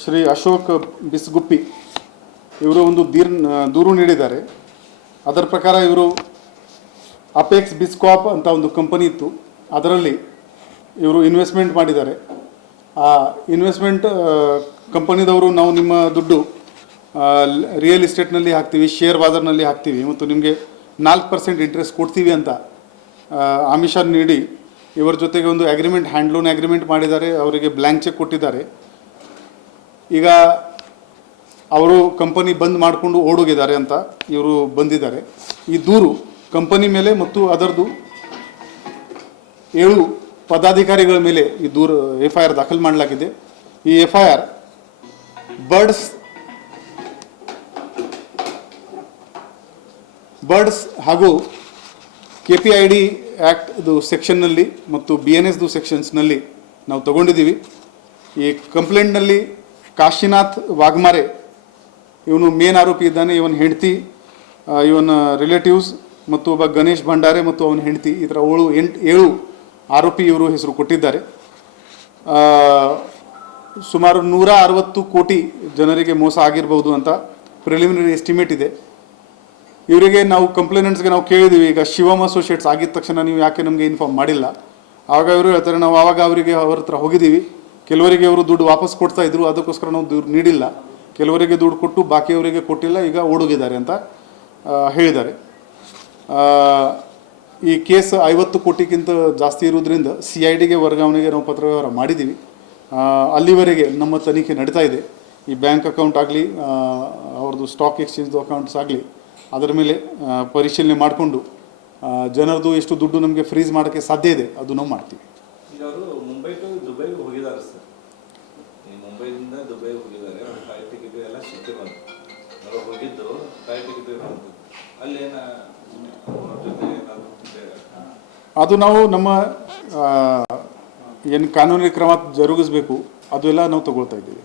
ಶ್ರೀ ಅಶೋಕ್ ಬಿಸ್ಗುಪ್ಪಿ ಇವರು ಒಂದು ದೂರು ನೀಡಿದ್ದಾರೆ. ಅದರ ಪ್ರಕಾರ ಇವರು ಅಪೆಕ್ಸ್ ಬಿಸ್ಕಾಪ್ ಅಂತ ಒಂದು ಕಂಪನಿ ಇತ್ತು, ಅದರಲ್ಲಿ ಇವರು ಇನ್ವೆಸ್ಟ್ಮೆಂಟ್ ಮಾಡಿದ್ದಾರೆ. ಆ ಇನ್ವೆಸ್ಟ್ಮೆಂಟ್ ಕಂಪನಿದವರು ನಾವು ನಿಮ್ಮ ದುಡ್ಡು ರಿಯಲ್ ಎಸ್ಟೇಟ್ನಲ್ಲಿ ಹಾಕ್ತೀವಿ, ಶೇರ್ ಬಾಜಾರ್ನಲ್ಲಿ ಹಾಕ್ತೀವಿ ಮತ್ತು ನಿಮಗೆ 4% ಇಂಟ್ರೆಸ್ಟ್ ಕೊಡ್ತೀವಿ ಅಂತ ಆಮಿಷ ನೀಡಿ ಇವರ ಜೊತೆಗೆ ಒಂದು ಅಗ್ರಿಮೆಂಟ್, ಹ್ಯಾಂಡ್ ಲೋನ್ ಅಗ್ರಿಮೆಂಟ್ ಮಾಡಿದ್ದಾರೆ. ಅವರಿಗೆ ಬ್ಲ್ಯಾಂಕ್ ಚೆಕ್ ಕೊಟ್ಟಿದ್ದಾರೆ. ಈಗ ಅವರು ಕಂಪನಿ ಬಂದ್ ಮಾಡಿಕೊಂಡು ಓಡೋಗಿದ್ದಾರೆ ಅಂತ ಇವರು ಬಂದಿದ್ದಾರೆ. ಈ ದೂರು ಕಂಪನಿ ಮೇಲೆ ಮತ್ತು ಅದರದ್ದು 7 ಪದಾಧಿಕಾರಿಗಳ ಮೇಲೆ ಈ ದೂರು FIR ದಾಖಲು ಮಾಡಲಾಗಿದೆ. ಈ FIR ಬರ್ಡ್ಸ್ ಹಾಗೂ KPID ಆ್ಯಕ್ಟ್ದು ಸೆಕ್ಷನ್ನಲ್ಲಿ ಮತ್ತು BNSದು ಸೆಕ್ಷನ್ಸ್ನಲ್ಲಿ ನಾವು ತಗೊಂಡಿದ್ದೀವಿ. ಈ ಕಂಪ್ಲೇಂಟ್ನಲ್ಲಿ ಕಾಶಿನಾಥ್ ವಾಘಮಾರೆ ಇವನು ಮೇನ್ ಆರೋಪಿ ಇದ್ದಾನೆ. ಇವನ ಹೆಂಡತಿ, ಇವನ ರಿಲೇಟಿವ್ಸ್ ಮತ್ತು ಒಬ್ಬ ಗಣೇಶ್ ಭಂಡಾರೆ ಮತ್ತು ಅವನ ಹೆಂಡತಿ, ಈ ಥರ 7 ಆರೋಪಿ ಇವರು ಹೆಸರು ಕೊಟ್ಟಿದ್ದಾರೆ. ಸುಮಾರು 160 ಕೋಟಿ ಜನರಿಗೆ ಮೋಸ ಆಗಿರ್ಬೋದು ಅಂತ ಪ್ರಿಲಿಮಿನರಿ ಎಸ್ಟಿಮೇಟ್ ಇದೆ. ಇವರಿಗೆ ನಾವು ಕಂಪ್ಲೇನೆಂಟ್ಸ್ಗೆ ನಾವು ಕೇಳಿದ್ದೀವಿ, ಈಗ ಶಿವಮ್ ಅಸೋಸಿಯೇಟ್ಸ್ ಆಗಿದ ತಕ್ಷಣ ನೀವು ಯಾಕೆ ನಮಗೆ ಇನ್ಫಾರ್ಮ್ ಮಾಡಿಲ್ಲ? ಆವಾಗ ಇವರು ಹೇಳ್ತಾರೆ, ನಾವು ಆವಾಗ ಅವರಿಗೆ ಅವ್ರ ಹತ್ರ ಹೋಗಿದ್ದೀವಿ, ಕೆಲವರಿಗೆ ಅವರು ದುಡ್ಡು ವಾಪಸ್ ಕೊಡ್ತಾ ಇದ್ರು, ಅದಕ್ಕೋಸ್ಕರ ನಾವು ದುಡ್ಡು ನೀಡಿಲ್ಲ, ಕೆಲವರಿಗೆ ದುಡ್ಡು ಕೊಟ್ಟು ಬಾಕಿಯವರಿಗೆ ಕೊಟ್ಟಿಲ್ಲ, ಈಗ ಓಡೋಗಿದ್ದಾರೆ ಅಂತ ಹೇಳಿದ್ದಾರೆ. ಈ ಕೇಸ್ 50 ಕೋಟಿಗಿಂತ ಜಾಸ್ತಿ ಇರೋದ್ರಿಂದ CIDಗೆ ವರ್ಗಾವಣೆಗೆ ನಾವು ಪತ್ರ ವ್ಯವಹಾರ ಮಾಡಿದ್ದೀವಿ. ಅಲ್ಲಿವರೆಗೆ ನಮ್ಮ ತನಿಖೆ ನಡೀತಾ ಇದೆ. ಈ ಬ್ಯಾಂಕ್ ಅಕೌಂಟ್ ಆಗಲಿ, ಅವ್ರದ್ದು ಸ್ಟಾಕ್ ಎಕ್ಸ್ಚೇಂಜ್ದು ಅಕೌಂಟ್ಸ್ ಆಗಲಿ, ಅದರ ಮೇಲೆ ಪರಿಶೀಲನೆ ಮಾಡಿಕೊಂಡು ಜನರದು ಎಷ್ಟು ದುಡ್ಡು ನಮಗೆ ಫ್ರೀಸ್ ಮಾಡೋಕ್ಕೆ ಸಾಧ್ಯ ಇದೆ ಅದು ನಾವು ಮಾಡ್ತೀವಿ. ಈಗ ಅವರು ಮುಂಬೈ ಟು ದುಬೈಗೆ ಹೋಗಿದ್ದಾರೆ ಸರ್. ಈ ಮುಂಬೈದಿಂದ ದುಬೈಗೆ ಹೋಗಿದ್ದಾರೆ. ಅವ್ರ ಫ್ಲೈಟ್ ಟಿಕೆಟ್ ಎಲ್ಲ ಸಿಕ್ಕಿ ಬಂತು. ಅವರು ಹೋಗಿದ್ದು ಫ್ಲೈಟ್ ಟಿಕೆಟ್ ಬಂತು. ಅಲ್ಲೇನ ಅದು ನಾವು ನಮ್ಮ ಏನು ಕಾನೂನಿನ ಕ್ರಮ ಜರುಗಿಸಬೇಕು ಅದು ಎಲ್ಲ ನಾವು ತಗೊಳ್ತಾ ಇದ್ದೀವಿ.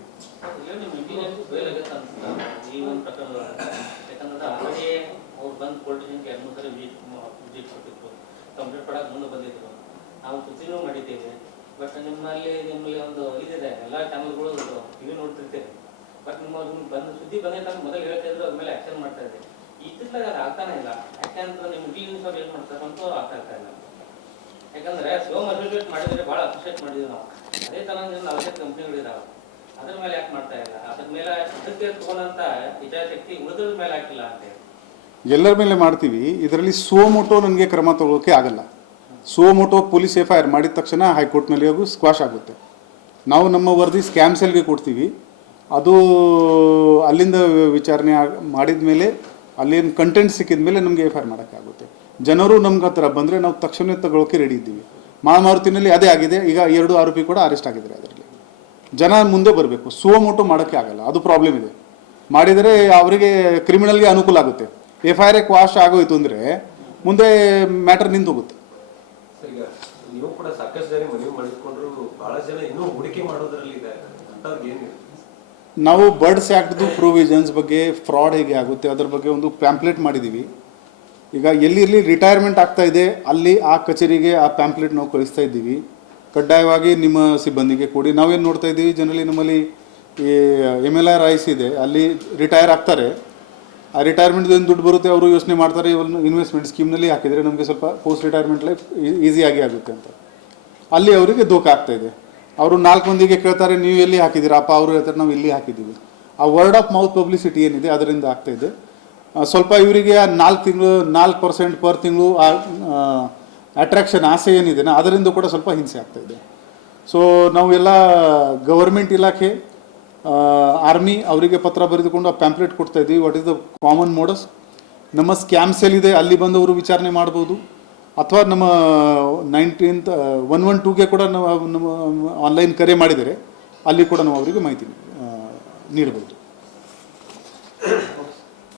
ನಾವು ಸುದ್ದಿನೂ ಮಾಡಿದ್ದೇವೆ, ಬಟ್ ನಿಮ್ಮಲ್ಲಿ ಒಂದು ಇದಿದೆ, ಎಲ್ಲ ಚಾನಲ್ಗಳು ಟಿವಿ ನೋಡ್ತಿರ್ತೇವೆ, ಬಟ್ ನಿಮ್ಮ ಬಂದು ಸುದ್ದಿ ಬಂದಿದ್ದಾಗ ಮೊದಲು ಹೇಳ್ತಾ ಇದ್ರು, ಅದ್ಮೇಲೆ ಆಕ್ಷನ್ ಮಾಡ್ತಾ ಇದೆ. ಇತ್ತಿತ್ತಲಾಗ ಅದು ಆಗ್ತಾನೆ ಇಲ್ಲ. ಯಾಕೆಂದ್ರೆ ನಿಮ್ಮ ಟಿ ನ್ಯೂಸ್ ಅವ್ರು ಏನು ಮಾಡ್ತಾರೆ ಅಂತೂ ಆಗ್ತಾ ಇಲ್ಲ. ಯಾಕಂದ್ರೆ ಶಿವಮ್ ಅಸೋಸಿಯೇಟ್ ಮಾಡಿದರೆ ಭಾಳ ಅಪ್ರಿಷಿಯೇಟ್ ಮಾಡಿದ್ವಿ ನಾವು. ಅದೇ ಥರ 40 ಕಂಪ್ನಿಗಳಿದಾವೆ, ಅದ್ರ ಮೇಲೆ ಯಾಕೆ ಮಾಡ್ತಾ ಇಲ್ಲ? ಅದ್ರ ಮೇಲೆ ಅದಕ್ಕೆ ತಗೊಂಡಂತ ಇಚ್ಛಾಶಕ್ತಿ ಉಳಿದ್ರ ಮೇಲೆ ಹಾಕಿಲ್ಲ ಅಂತೇಳಿ ಎಲ್ಲರ ಮೇಲೆ ಮಾಡ್ತೀವಿ. ಇದರಲ್ಲಿ ಸೋಮೋಟೋ ನನಗೆ ಕ್ರಮ ತಗೊಳ್ಳೋಕೆ ಆಗಲ್ಲ. ಸೋಮೋಟೋ ಪೊಲೀಸ್ FIR ಮಾಡಿದ ತಕ್ಷಣ ಹೈಕೋರ್ಟ್ನಲ್ಲಿ ಹೋಗಿ ಸ್ಕ್ವಾಶ್ ಆಗುತ್ತೆ. ನಾವು ನಮ್ಮ ವರದಿ ಸ್ಕ್ಯಾಮ್ ಸೆಲ್ಗೆ ಕೊಡ್ತೀವಿ. ಅದು ಅಲ್ಲಿಂದ ವಿಚಾರಣೆ ಮಾಡಿದ ಮೇಲೆ ಅಲ್ಲೇನು ಕಂಟೆಂಟ್ ಸಿಕ್ಕಿದ ಮೇಲೆ ನಮಗೆ FIR ಮಾಡೋಕ್ಕಾಗುತ್ತೆ. ಜನರು ನಮ್ಗೆ ಹತ್ರ ಬಂದರೆ ನಾವು ತಕ್ಷಣ ತಗೊಳ್ಳೋಕೆ ರೆಡಿ ಇದ್ದೀವಿ. ಮಾರುತಿನಲ್ಲಿ ಅದೇ ಆಗಿದೆ. ಈಗ 2 ಆರೋಪಿ ಕೂಡ ಅರೆಸ್ಟ್ ಆಗಿದ್ದಾರೆ. ಅದರಲ್ಲಿ ಜನ ಮುಂದೆ ಬರಬೇಕು. ಸೋಮೋಟೋ ಮಾಡೋಕ್ಕೆ ಆಗಲ್ಲ, ಅದು ಪ್ರಾಬ್ಲಮ್ ಇದೆ. ಮಾಡಿದರೆ ಅವರಿಗೆ ಕ್ರಿಮಿನಲ್ಗೆ ಅನುಕೂಲ ಆಗುತ್ತೆ. FIR ಕ್ವಾಶ್ ಆಗೋಯ್ತು ಅಂದರೆ ಮುಂದೆ ಮ್ಯಾಟರ್ ನಿಂತೋಗುತ್ತೆ. ಈಗ ನೀವು ಕೂಡ ಸಾಕಷ್ಟು ಜನ ಮನವಿ ಮಾಡಿಸ್ಕೊಂಡ್ರು, ಬಹಳ ಜನ ಇನ್ನೂ ಹೂಡಿಕೆ ಮಾಡೋದ್ರಲ್ಲಿ ಇದೆ. ನಾವು ಬರ್ಡ್ಸ್ ಆ್ಯಕ್ಟ್ದು ಪ್ರೊವಿಷನ್ಸ್ ಬಗ್ಗೆ, ಫ್ರಾಡ್ ಹೇಗೆ ಆಗುತ್ತೆ ಅದ್ರ ಬಗ್ಗೆ ಒಂದು ಪ್ಯಾಂಪ್ಲೆಟ್ ಮಾಡಿದ್ದೀವಿ. ಈಗ ಎಲ್ಲಿರಲಿ ರಿಟೈರ್ಮೆಂಟ್ ಆಗ್ತಾ ಇದೆ ಅಲ್ಲಿ ಆ ಕಚೇರಿಗೆ ಆ ಪ್ಯಾಂಪ್ಲೆಟ್ ನಾವು ಕಳಿಸ್ತಾ ಇದ್ದೀವಿ. ಕಡ್ಡಾಯವಾಗಿ ನಿಮ್ಮ ಸಿಬ್ಬಂದಿಗೆ ಕೊಡಿ. ನಾವೇನು ನೋಡ್ತಾ ಇದ್ದೀವಿ, ಜನರಲ್ಲಿ ನಮ್ಮಲ್ಲಿ ಈ MLR IC ಇದೆ, ಅಲ್ಲಿ ರಿಟೈರ್ ಆಗ್ತಾರೆ. ಆ ರಿಟೈರ್ಮೆಂಟ್ದು ಏನು ದುಡ್ಡು ಬರುತ್ತೆ ಅವರು ಯೋಚನೆ ಮಾಡ್ತಾರೆ, ಇವನ್ನು ಇನ್ವೆಸ್ಟ್ಮೆಂಟ್ ಸ್ಕೀಮ್ನಲ್ಲಿ ಹಾಕಿದರೆ ನಮಗೆ ಸ್ವಲ್ಪ ಪೋಸ್ಟ್ ರಿಟೈರ್ಮೆಂಟ್ ಲೈಫ್ ಈಸಿಯಾಗಿ ಆಗುತ್ತೆ ಅಂತ. ಅಲ್ಲಿ ಅವರಿಗೆ ಧೋಖಾ ಆಗ್ತಾಯಿದೆ. ಅವರು 4 ಮಂದಿಗೆ ಕೇಳ್ತಾರೆ, ನೀವು ಎಲ್ಲಿ ಹಾಕಿದ್ದೀರಪ್ಪ? ಅವರು ಹೇಳ್ತಾರೆ, ನಾವು ಇಲ್ಲಿ ಹಾಕಿದ್ದೀವಿ. ಆ ವರ್ಡ್ ಆಫ್ ಮೌತ್ ಪಬ್ಲಿಸಿಟಿ ಏನಿದೆ ಅದರಿಂದ ಆಗ್ತಾಯಿದೆ. ಸ್ವಲ್ಪ ಇವರಿಗೆ 4 ತಿಂಗಳು 4% ಪರ್ ತಿಂಗಳು ಅಟ್ರಾಕ್ಷನ್ ಆಸೆ ಏನಿದೆ ಅದರಿಂದ ಕೂಡ ಸ್ವಲ್ಪ ಹಿಂಸೆ ಆಗ್ತಾಯಿದೆ. ಸೊ ನಾವು ಎಲ್ಲ ಗವರ್ಮೆಂಟ್ ಇಲಾಖೆ, ಆರ್ಮಿ ಅವರಿಗೆ ಪತ್ರ ಬರೆದುಕೊಂಡು ಆ ಪ್ಯಾಂಪ್ಲೆಟ್ ಕೊಡ್ತಾ ಇದ್ದೀವಿ. What is the common modus? ನಮ್ಮ ಸ್ಕ್ಯಾಮ್ ಸೆಲ್ ಇದೆ, ಅಲ್ಲಿ ಬಂದವರು ವಿಚಾರಣೆ ಮಾಡ್ಬೋದು. ಅಥವಾ ನಮ್ಮ 112ಗೆ ಕೂಡ ನಾವು ನಮ್ಮ ಆನ್ಲೈನ್ ಕರೆ ಮಾಡಿದರೆ ಅಲ್ಲಿ ಕೂಡ ನಾವು ಅವರಿಗೆ ಮಾಹಿತಿ ನೀಡಬಹುದು.